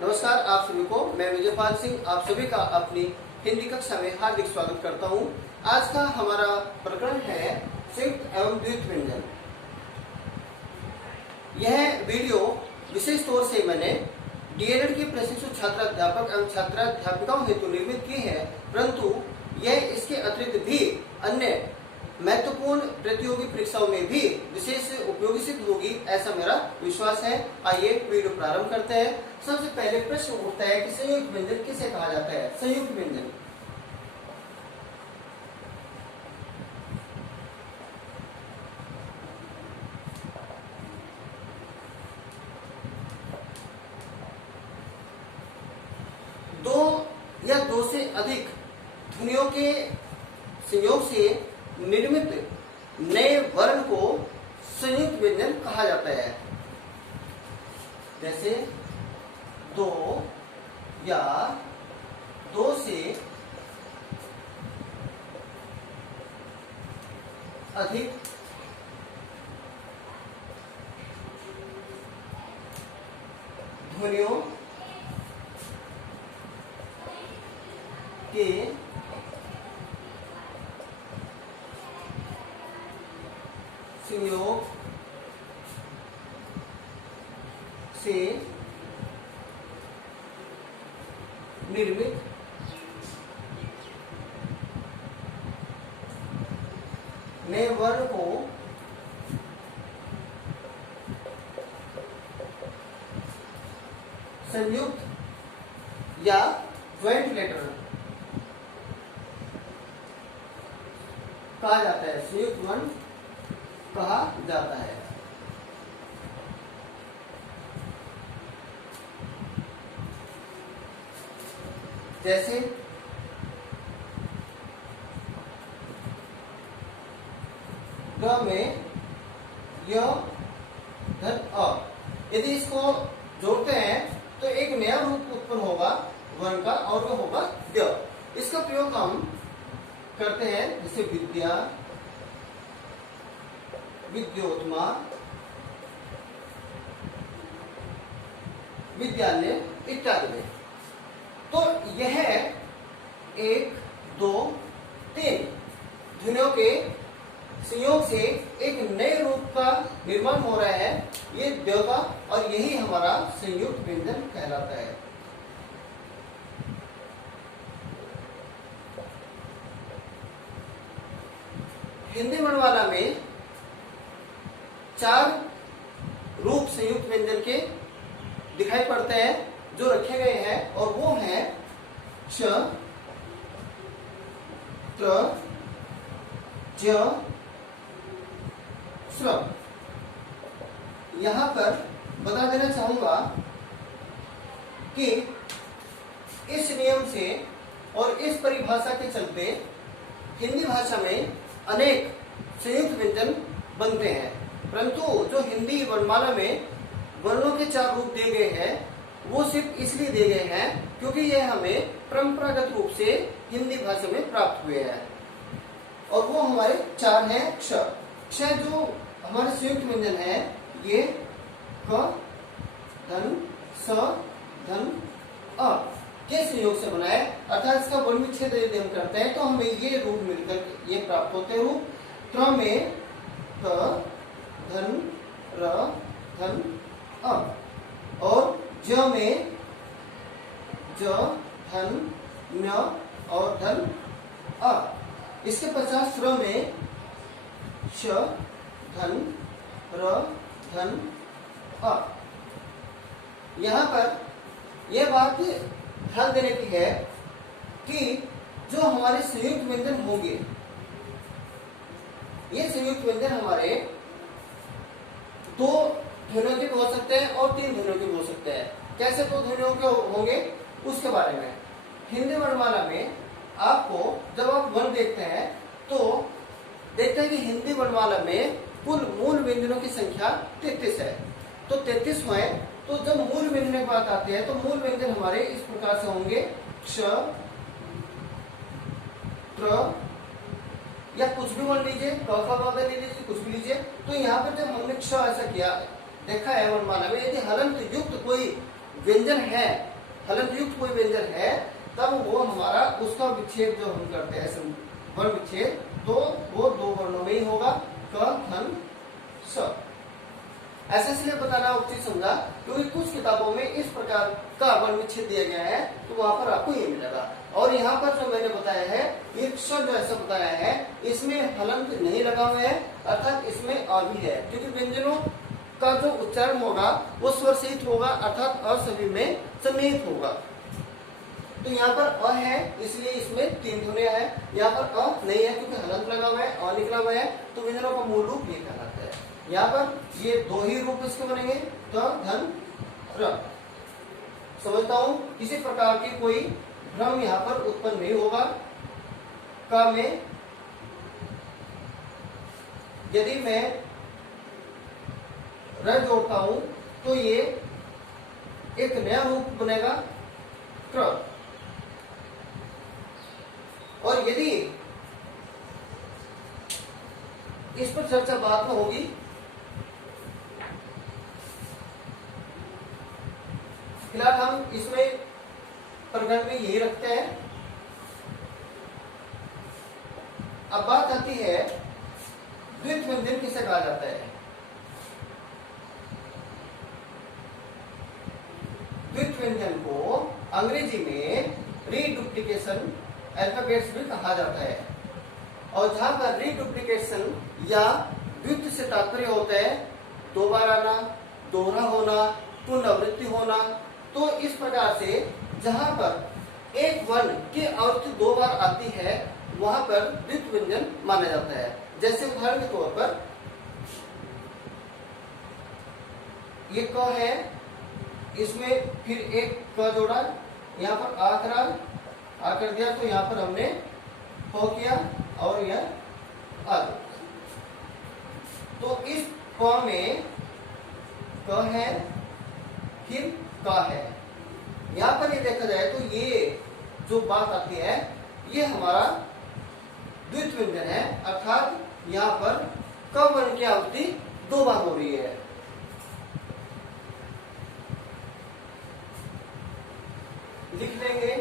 नमस्कार आप सभी को, मैं विजयपाल सिंह आप सभी का अपनी हिंदी कक्षा में हार्दिक स्वागत करता हूं। आज का हमारा प्रकरण है संयुक्त एवं द्वित्व व्यंजन। यह वीडियो विशेष तौर से मैंने डीएलएड के प्रशिक्षु छात्राध्यापक एवं छात्राध्यापिकाओं हेतु निर्मित की है, परंतु यह इसके अतिरिक्त भी अन्य महत्वपूर्ण प्रतियोगी परीक्षाओं में भी विशेष उपयोगी सिद्ध होगी, ऐसा मेरा विश्वास है। आइए वीडियो प्रारंभ करते हैं। सबसे पहले प्रश्न उठता है कि संयुक्त व्यंजन किसे कहा जाता है। संयुक्त व्यंजन दो या दो से अधिक ध्वनियों के संयोग से निर्मित नए वर्ण को संयुक्त व्यंजन कहा जाता है। जैसे दो या दो से अधिक ध्वनियों के संयोग से निर्मित नए वर्ण को संयुक्त या ज्वाइंट लेटर कहा जाता है। संयुक्त वर्ण कहा जाता है। जैसे ग में य धन अ, यदि इसको जोड़ते हैं तो एक नया रूप उत्पन्न होगा वर्ण का, और वह होगा द। इसका प्रयोग हम करते हैं जैसे विद्या, विद्योत्मा, विद्यालय इत्यादि में। तो यह एक दो तीन ध्वनियों के संयोग से एक नए रूप का निर्माण हो रहा है, ये द का, और यही हमारा संयुक्त व्यंजन कहलाता है। हिंदी वर्णमाला में चार रूप संयुक्त व्यंजन के दिखाई पड़ते हैं जो रखे गए हैं, और वो हैं च, त्र, ज, स्र। यहां पर बता देना चाहूंगा कि इस नियम से और इस परिभाषा के चलते हिंदी भाषा में अनेक संयुक्त व्यंजन बनते हैं, परंतु जो हिंदी वर्णमाला में वर्णों के चार रूप दिए गए हैं वो सिर्फ इसलिए दिए गए हैं क्योंकि यह हमें परंपरागत रूप से हिंदी भाषा में प्राप्त हुए हैं, और वो हमारे चार हैं। क्ष, क्ष जो हमारे संयुक्त व्यंजन है, ये क, धन, स, धन, अ के संयोग से बना है, अर्थात इसका वर्ण विच्छेद यदि हम करते हैं तो हमें ये रूप मिलकर ये प्राप्त होते हैं रूप। त्र में क, धन, र, धन, अ, और ज में ज, धन, न और धन, अ। इसके पश्चात स्र में श, धन, र, धन, अ। यहाँ पर यह बात ध्यान देने की है कि जो हमारे संयुक्त व्यंजन होंगे, ये संयुक्त व्यंजन हमारे दो ध्वनियों के भी हो सकते हैं और तीन ध्वनियों के भी हो सकते हैं। कैसे दो ध्वनियों के होंगे उसके बारे में हिंदी वर्णमाला में आपको जब आप वर्ण देखते हैं तो देखते हैं कि हिंदी वर्णमाला में कुल मूल व्यंजनों की संख्या 33 है। तो 33 हुए, तो जब मूल व्यंजन की बात आती है तो मूल व्यंजन हमारे इस प्रकार से होंगे क्ष, त्र, या कुछ भी मान लीजिए, ले लीजिए, कुछ भी लीजिए। तो यहाँ पर जब हमने क्ष ऐसा किया देखा है वर्णमाला में, यदि हलंत युक्त कोई व्यंजन है, हलंत युक्त कोई व्यंजन है, तब वो हमारा उसका विच्छेद जो हम करते हैं वर्ण विच्छेद, तो वो दो वर्णों में ही होगा, क धन स। ऐसे इसलिए बताना उचित समझा क्योंकि कुछ किताबों में इस प्रकार का वर्ण विच्छेद दिया गया है, तो वहां पर आपको ये मिलेगा। और यहाँ पर जो मैंने बताया है, ये शब्द ऐसा बताया है, इसमें हलंत नहीं लगा हुआ है, अर्थात इसमें अ भी है, क्योंकि व्यंजनों का जो उच्चारण होगा वो स्वर सहित होगा, अर्थात अ सभी में सम्मिलित होगा। तो यहाँ पर अ है, इसलिए इसमें 3 ध्वनियां है। यहाँ पर अ नहीं है क्योंकि हलंत लगा हुआ है, अ निकला हुआ है, तो व्यंजनों का मूल रूप ये कहलाता है। यहाँ पर ये 2 ही रूप इसके बनेंगे, त धन र। समझता हूं किसी प्रकार की कोई भ्रम यहाँ पर उत्पन्न नहीं होगा। क में यदि मैं र जोड़ता हूं तो ये एक नया रूप बनेगा क्र, और यदि इस पर चर्चा बाद में होगी। फिलहाल हम इसमें प्रकरण में यही रखते हैं। अब बात आती है द्वित व्यंजन किसे कहा जाता है। द्वित व्यंजन को अंग्रेजी में रीडुप्लीकेशन अल्फाबेट्स भी कहा जाता है, और जहां पर रीडुप्लीकेशन या द्वित से तात्पर्य होता है 2 बार आना, दोहरा होना, पुनरावृत्ति होना। तो इस प्रकार से जहां पर एक वर्ण की आवृत्ति 2 बार आती है, वहां पर द्वित व्यंजन माना जाता है। जैसे उदाहरण के तौर पर ये क है, इसमें फिर एक क जोड़ा, यहाँ पर आ कर दिया, तो यहाँ पर हमने क किया और यह आ। तो इस क में क है, फिर क है। यहाँ पर ये देखा जाए तो ये जो बात आती है, ये हमारा द्वित व्यंजन है, अर्थात यहाँ पर क वर्ण की आवृत्ति 2 बार हो रही है। लिख लेंगे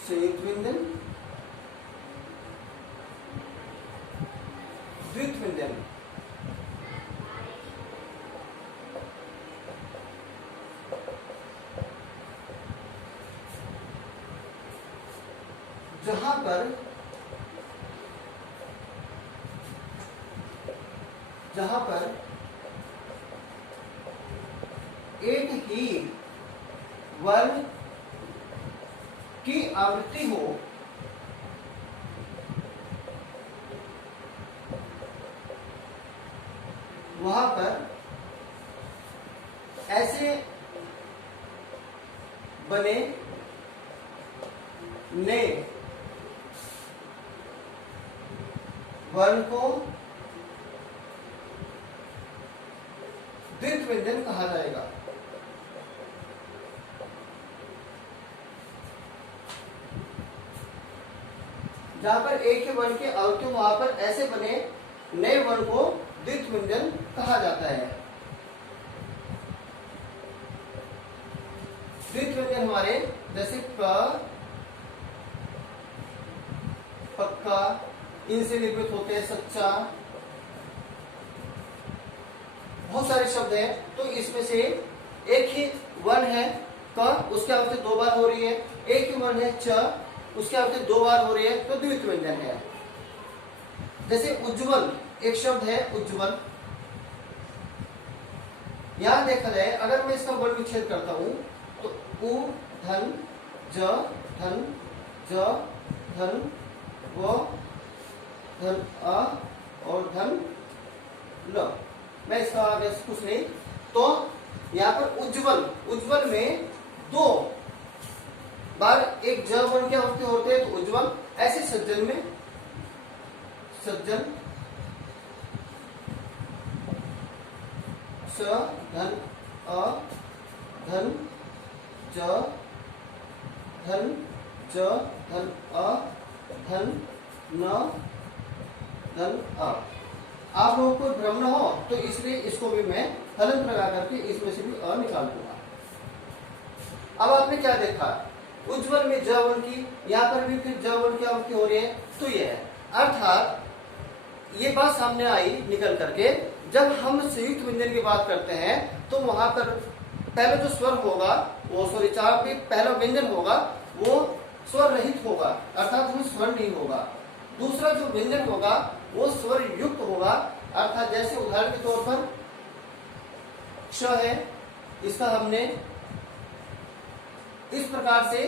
संयुक्त व्यंजन, द्वित व्यंजन। जहां पर एक ही वर्ण की आवृत्ति हो, वहां पर ऐसे बने नए वर्ण को द्वित व्यंजन कहा जाएगा। जहां पर एक ही वर्ण के आवृत्ति, वहां पर ऐसे बने नए वर्ण को द्वित व्यंजन कहा जाता है। द्वित व्यंजन हमारे जैसे क, पक्का, इनसे निर्मित होते हैं सच्चा, बहुत सारे शब्द हैं। तो इसमें से एक ही वर्ण है क, उसकी आवृत्ति 2 बार हो रही है। एक ही वर्ण है च, उसकी आवृत्ति 2 बार हो रही है, तो द्वित व्यंजन है। जैसे उज्ज्वल एक शब्द है, उज्ज्वल। यहां देखा जाए, अगर मैं इसका वर्ण विच्छेद करता हूं तो उ धन ज धन ज धन व धन अ और धन ल। मैं इसका आगे कुछ नहीं। तो यहाँ पर उज्ज्वल, उज्ज्वल में 2 बार एक ज वर्ण की आवृत्ति होते हैं, तो उज्ज्वल। ऐसे सज्जन में सज्जन, स धन अ धन ज धन ज धन अ धन न धन अ। आप लोगों को भ्रम न हो तो इसलिए इसको भी मैं हलन लगा करके इसमें से भी अ निकाल दूंगा। अब आपने क्या देखा, उज्ज्वल में ज वर्ण की, यहाँ पर भी फिर ज वर्ण की आवृत्ति हो रही है, तो ये है। अर्थात ये बात सामने आई निकल करके, जब हम संयुक्त व्यंजन की बात करते हैं तो वहां पर पहले जो स्वर होगा वो पहला व्यंजन होगा वो स्वर रहित होगा, अर्थात वो स्वर नहीं होगा। दूसरा जो व्यंजन होगा वो स्वर युक्त होगा, अर्थात जैसे उदाहरण के तौर पर क्ष है, इसका हमने इस प्रकार से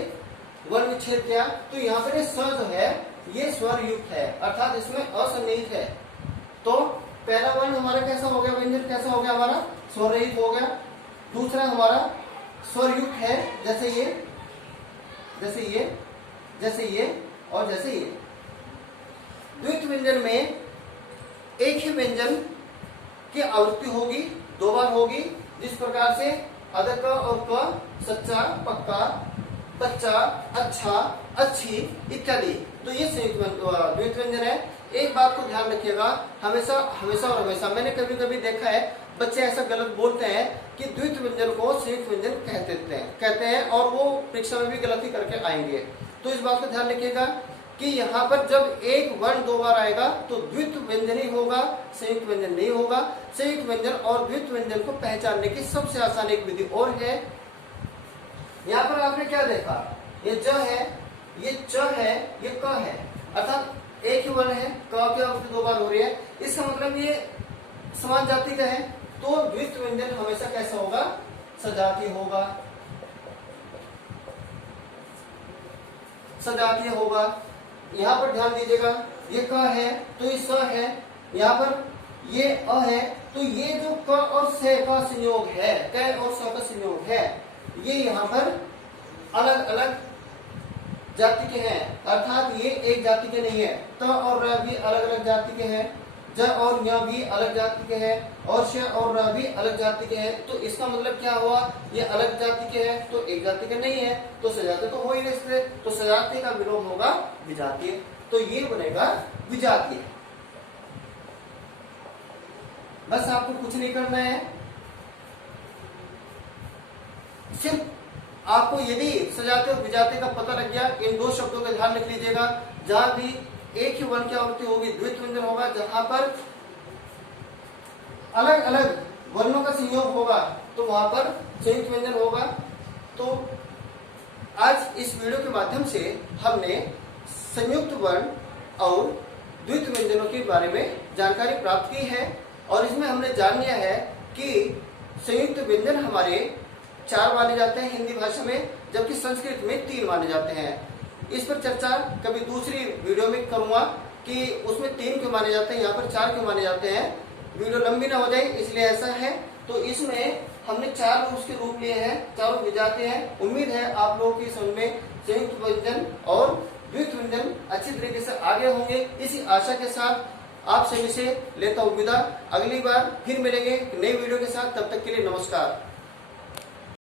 वर्ण विच्छेद किया, तो यहाँ पर ये स जो है ये स्वर युक्त है, अर्थात इसमें असन्निहित है। तो पहला वर्ण हमारा कैसा हो गया, व्यंजन कैसा हो गया हमारा, स्वर रहित हो गया। दूसरा हमारा स्वर युक्त है, जैसे ये जैसे ये जैसे ये और जैसे ये। द्वितीय व्यंजन में एक ही व्यंजन की आवृत्ति होगी, दो बार होगी, जिस प्रकार से अद क और क, सच्चा, पक्का, बच्चा, अच्छा, अच्छी इत्यादि। तो ये द्वितीय व्यंजन है। एक बात को ध्यान रखिएगा, हमेशा हमेशा और हमेशा मैंने कभी कभी देखा है बच्चे ऐसा गलत बोलते हैं कि द्वितीय व्यंजन को संयुक्त व्यंजन कहते हैं और वो परीक्षा में भी गलती करके आएंगे। तो इस बात को ध्यान रखिएगा कि यहाँ पर जब एक वर्ण दो बार आएगा तो द्वितीय व्यंजन ही होगा, संयुक्त व्यंजन नहीं होगा। संयुक्त व्यंजन और द्वितीय व्यंजन को पहचानने की सबसे आसान एक विधि और है। यहाँ पर आपने क्या देखा, ये ज है, ये च है, ये क है, अर्थात एक ही वर्ण है, क की आवृत्ति दो बार हो रही है, इसका मतलब ये समान जाति का है। तो द्वितीय व्यंजन हमेशा कैसा होगा, सजातीय होगा, सजातीय होगा। यहाँ पर ध्यान दीजिएगा, ये क है तो ये स है, यहाँ पर ये अ है तो ये जो क और स का संयोग है, क और स का संयोग है, ये यहाँ पर अलग अलग जाति के हैं, अर्थात ये एक जाति के नहीं है। त और र भी अलग अलग जाति के हैं, ज और य भी अलग जाति के हैं, और श और र भी अलग जाति के हैं। तो इसका मतलब क्या हुआ, ये अलग जाति के हैं तो एक जाति के नहीं है, तो सजातीय तो हो ही नहीं सकते, तो सजातीय का विलोम होगा विजातीय, तो ये बनेगा विजातीय। बस आपको कुछ नहीं करना है, सिर्फ आपको यदि सजातीय और विजातीय का पता लग गया, इन दो शब्दों का ध्यान रख लीजिएगा। जहां भी एक ही वर्ण की आवृत्ति होगी द्वितीय व्यंजन होगा, जहां पर अलग अलग वर्णों का संयोग होगा तो वहां पर संयुक्त व्यंजन होगा। तो आज इस वीडियो के माध्यम से हमने संयुक्त वर्ण और द्वितीय व्यंजनों के बारे में जानकारी प्राप्त की है, और इसमें हमने जान लिया है कि संयुक्त व्यंजन हमारे 4 माने जाते हैं हिंदी भाषा में, जबकि संस्कृत में 3 माने जाते हैं। इस पर चर्चा कभी दूसरी वीडियो में करूंगा कि उसमें 3 क्यों माने जाते हैं, यहाँ पर 4 क्यों माने जाते हैं। वीडियो लंबी ना हो जाए इसलिए ऐसा है। तो इसमें हमने 4 रूप के रूप लिए हैं, चारों विजातीय हैं। उम्मीद है आप लोगों की समझ में संयुक्त व्यंजन और द्वितीय व्यंजन अच्छी तरीके से आगे होंगे। इसी आशा के साथ आप सभी से लेता हूँ विदा। अगली बार फिर मिलेंगे नई वीडियो के साथ, तब तक के लिए नमस्कार।